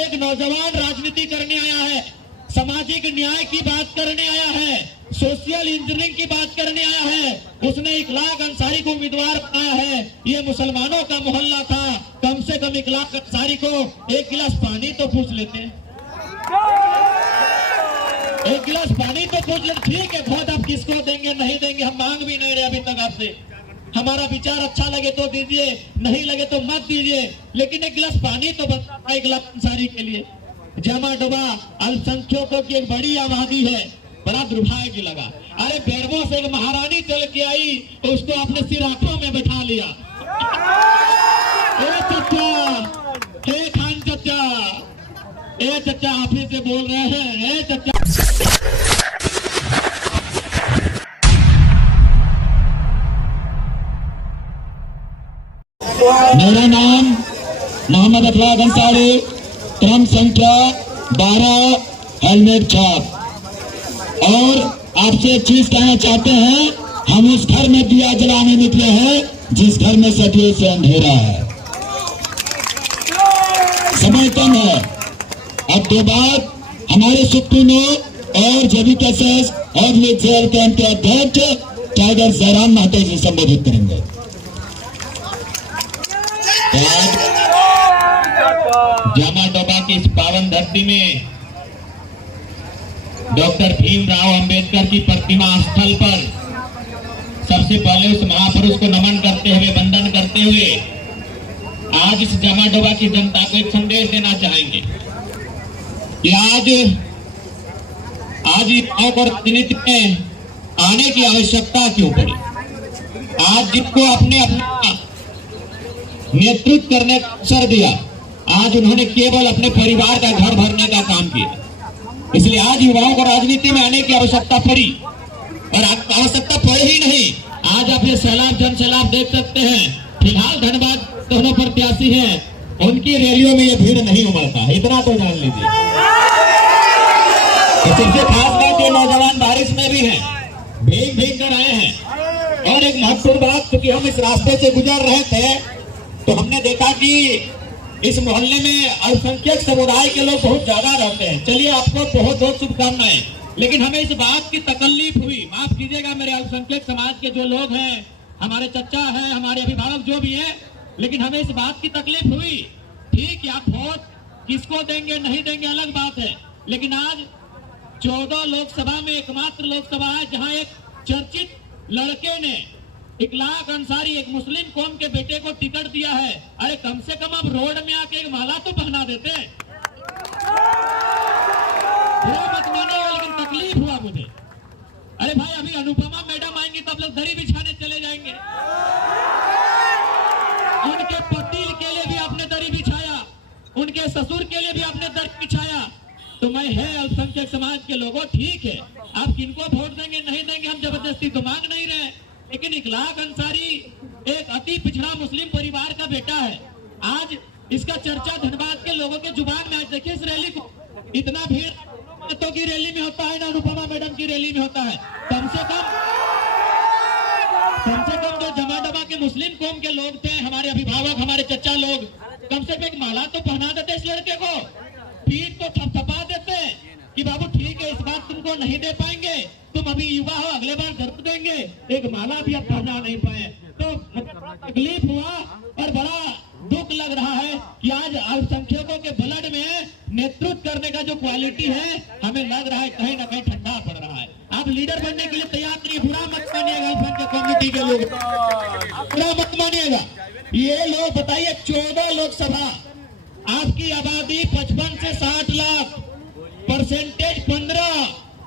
एक नौजवान राजनीति करने आया है, सामाजिक न्याय की बात करने आया है, सोशल इंजीनियरिंग की बात करने आया है। उसने इखलाक अंसारी को उम्मीदवार बनाया है। ये मुसलमानों का मोहल्ला था, कम से कम इखलाक अंसारी को एक गिलास पानी तो पूछ लेते, एक गिलास पानी तो पूछ लेते। ठीक है, वोट आप किसको देंगे नहीं देंगे हम मांग भी नहीं रहे अभी तक आपसे। हमारा विचार अच्छा लगे तो दीजिए, नहीं लगे तो मत दीजिए, लेकिन एक गिलास पानी तो बता इखलाक अंसारी के लिए। जमा डोबा अल्पसंख्यकों की एक बड़ी आबादी है, बड़ा दुर्भाग्य लगा। अरे बेरमो से एक महारानी चल के आई तो उसको अपने सिर आंखों में बैठा लिया। ए चचा, हे खान चचा, ए चचा आप ही से बोल रहे हैं, ए चचा। मेरा नाम मोहम्मद अखलाक अंसारी, क्रम संख्या 12, हेलमेट छाप। और आपसे एक चीज कहना चाहते हैं, हम उस घर में दिया जलाने निकले हैं जिस घर में सदियों से अंधेरा है। समय कम है, अब के बाद हमारे सुप्रीमो और JBKSS और जेल कैंप के अध्यक्ष टाइगर जयराम महतो जी संबोधित करेंगे। जामा डोबा की इस पावन धरती में डॉक्टर भीमराव अंबेडकर की प्रतिमा स्थल पर सबसे पहले उस महापुरुष को नमन करते हुए, वंदन करते हुए आज इस जामा डोबा की जनता को एक संदेश देना चाहेंगे कि आज युवाओं को राजनीति में आने की आवश्यकता क्यों पड़ी। आज जिनको अपने अपना नेतृत्व करने का अवसर दिया, आज उन्होंने केवल अपने परिवार का घर भरने का काम किया। इसलिए आज युवाओं को राजनीति में आने की आवश्यकता पड़ी, और आवश्यकता पड़ी ही नहीं, आज आप ये सैलाब जन सैलाब देख सकते हैं। फिलहाल धनबाद दोनों प्रत्याशी हैं, उनकी रैलियों में ये भीड़ नहीं उमड़ता, इतना तो जान लीजिए। सबसे खास बात, ये नौजवान बारिश में भी हैं, भीग भीग कर आए हैं। और एक महत्वपूर्ण बात, क्योंकि हम इस रास्ते से गुजर रहे थे तो हमने देखा कि इस मोहल्ले में अल्पसंख्यक समुदाय के लोग बहुत ज्यादा रहते हैं। चलिए, आपको बहुत बहुत शुभकामनाएं। लेकिन हमें इस बात की तकलीफ हुई, माफ कीजिएगा मेरे अल्पसंख्यक समाज के जो लोग हैं, हमारे चचा हैं, हमारे अभिभावक जो भी हैं, लेकिन हमें इस बात की तकलीफ हुई। ठीक है, आप वोट किसको देंगे नहीं देंगे अलग बात है, लेकिन आज 14 लोकसभा में एकमात्र लोकसभा है जहां एक चर्चित लड़के ने, इखलाक अंसारी, एक मुस्लिम कौम के बेटे को टिकट दिया है। अरे कम से कम अब रोड में आके एक माला तो पहना देते। बुरा मत मानिएगा, लेकिन तकलीफ हुआ मुझे। अरे भाई, अभी अनुपमा मैडम आएंगी तब लोग दरी बिछाने चले जाएंगे। उनके पति के लिए भी आपने दरी बिछाया, उनके ससुर के लिए भी आपने दरी बिछाया। तो मैं है अल्पसंख्यक समाज के लोगों, ठीक है, आप किनको वोट देंगे नहीं देंगे हम जबरदस्ती तो मांग नहीं रहे, लेकिन इखलाक अंसारी एक अति पिछड़ा मुस्लिम परिवार का बेटा है। आज इसका चर्चा धनबाद के लोगों के जुबान में। आज देखिए इस रैली को, इतना भीड़ तो की रैली में होता है ना अनुपमा मैडम की रैली में होता है। कम से कम जो जमा डबा के मुस्लिम कौम के लोग थे, हमारे अभिभावक, हमारे चचा लोग, कम से कम एक माला तो पहना देते इस लड़के को, पीठ को थपथपा देते कि बाबू ठीक है, इस बार तुमको नहीं दे पाएंगे, तुम अभी युवा हो, अगले बार जरूर देंगे। एक माला भी अब पहना नहीं पाए, तो तकलीफ हुआ और बड़ा दुख लग रहा है कि आज अल्पसंख्यकों के ब्लड में नेतृत्व करने का जो क्वालिटी है, हमें लग रहा है कहीं ना कहीं ठंडा पड़ रहा है। आप लीडर बनने के लिए तैयार नहीं, बुरा मत मानिएगा अल्पसंख्यक कम्युनिटी के लोग, बुरा मत मानिएगा। ये लोग बताइए, 14 लोकसभा, आपकी आबादी 55 से 60 लाख, परसेंटेज 15,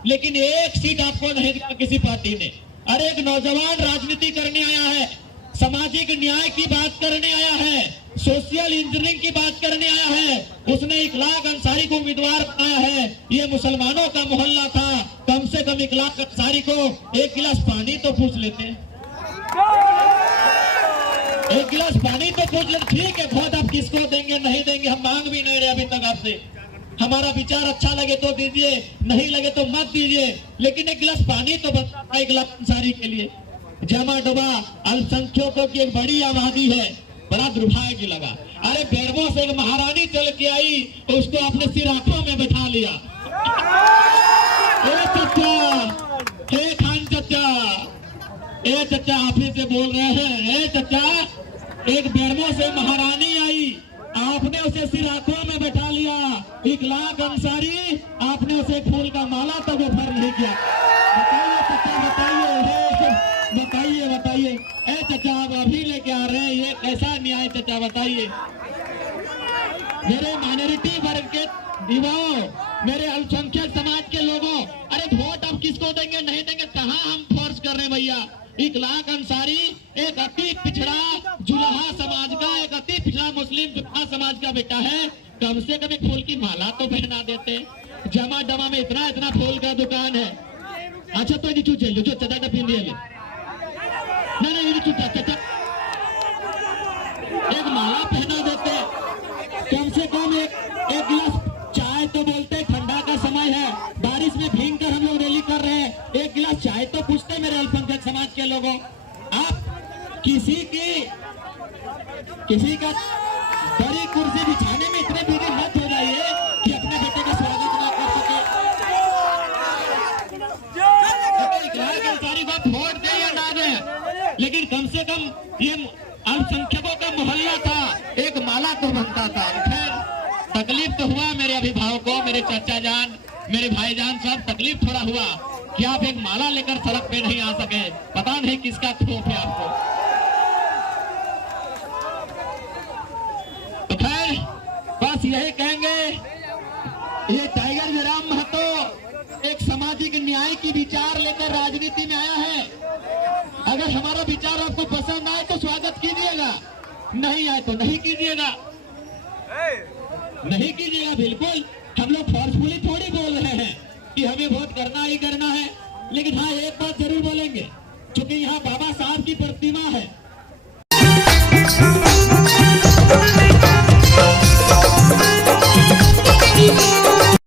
लेकिन एक सीट आपको नहीं दिया किसी पार्टी ने। अरे एक नौजवान राजनीति करने आया है, सामाजिक न्याय की बात करने आया है, सोशल इंजीनियरिंग की बात करने आया है, उसने इखलाक अंसारी को उम्मीदवार बनाया है। ये मुसलमानों का मोहल्ला था, कम से कम इखलाक अंसारी को एक गिलास पानी तो पूछ लेते, एक गिलास पानी तो पूछ लेते। ठीक है, वोट आप किसको देंगे नहीं देंगे हम मांग भी नहीं रहे अभी तक आपसे। हमारा विचार अच्छा लगे तो दीजिए, नहीं लगे तो मत दीजिए, लेकिन एक गिलास पानी तो बता इखलाक अंसारी के लिए। जमा डोबा अल्पसंख्यकों की एक बड़ी आबादी है, बड़ा दुर्भाग्य लगा। अरे बेरमो से एक महारानी चल के आई, उसको अपने सिराखों में बैठा लिया। ए चचा, हे खान चचा, ए चचा आप ही से बोल रहे हैं। ए चचा, एक बेरमो से महारानी आई, आपने उसे सिराखों में बैठा लिया। इखलाक अंसारी, आपने उसे फूल का माला तक ऑफर नहीं किया। बताइए चचा, बताइए, बताइए। ए चचा, आप अभी लेके आ रहे हैं, ये कैसा न्याय चचा, बताइए। मेरे माइनॉरिटी वर्ग के युवाओं, मेरे अल्पसंख्यक समाज के लोगों, अरे वोट अब किसको देंगे, नहीं देंगे, कहाँ हम फोर्स कर रहे हैं भैया। इखलाक अंसारी एक अति पिछड़ा जुलाहा समाज का, एक अति पिछड़ा मुस्लिम जुलाहा समाज का बेटा है। कम से कम एक फूल की माला तो पहना देते। जमा डमा में इतना इतना फूल का दुकान है। अच्छा तो ये चूचे जो चचा पिन दिया ले, नहीं ये चूचा चचा, एक माला पहना देते। कम से कम एक गिलास चाय तो बोलते, ठंडा का समय है, बारिश में भीग कर हम लोग रैली कर रहे हैं, एक गिलास चाय तो पूछते मेरे अल्पसंख्यक समाज के लोगों। आप किसी का बड़ी कुर्सी बिछाने में इतने बिजी मत हो जाइए कि अपने बेटे का स्वागत ना कर सके। सारी बात वोट दे या ना दे, लेकिन कम से कम ये अल्पसंख्यकों का मोहल्ला था, एक माला तो बनता था। खैर तकलीफ तो हुआ मेरे अभिभावकों, मेरे चाचा जान, मेरे भाईजान, सब तकलीफ थोड़ा हुआ कि आप एक माला लेकर सड़क पे नहीं आ सके। पता नहीं किसका खौफ है आपको। तो खैर बस यही कहेंगे, ये टाइगर विराम महतो एक सामाजिक न्याय की विचार लेकर राजनीति में आया है। अगर हमारा विचार आपको पसंद आए तो स्वागत कीजिएगा, नहीं आए तो नहीं कीजिएगा, नहीं कीजिएगा। बिल्कुल हम लोग फोर्सफुली थोड़ी बोल रहे हैं कि हमें वोट करना ही करना है, लेकिन हाँ एक बात जरूर बोलेंगे, क्योंकि यहाँ बाबा साहब की प्रतिमा है,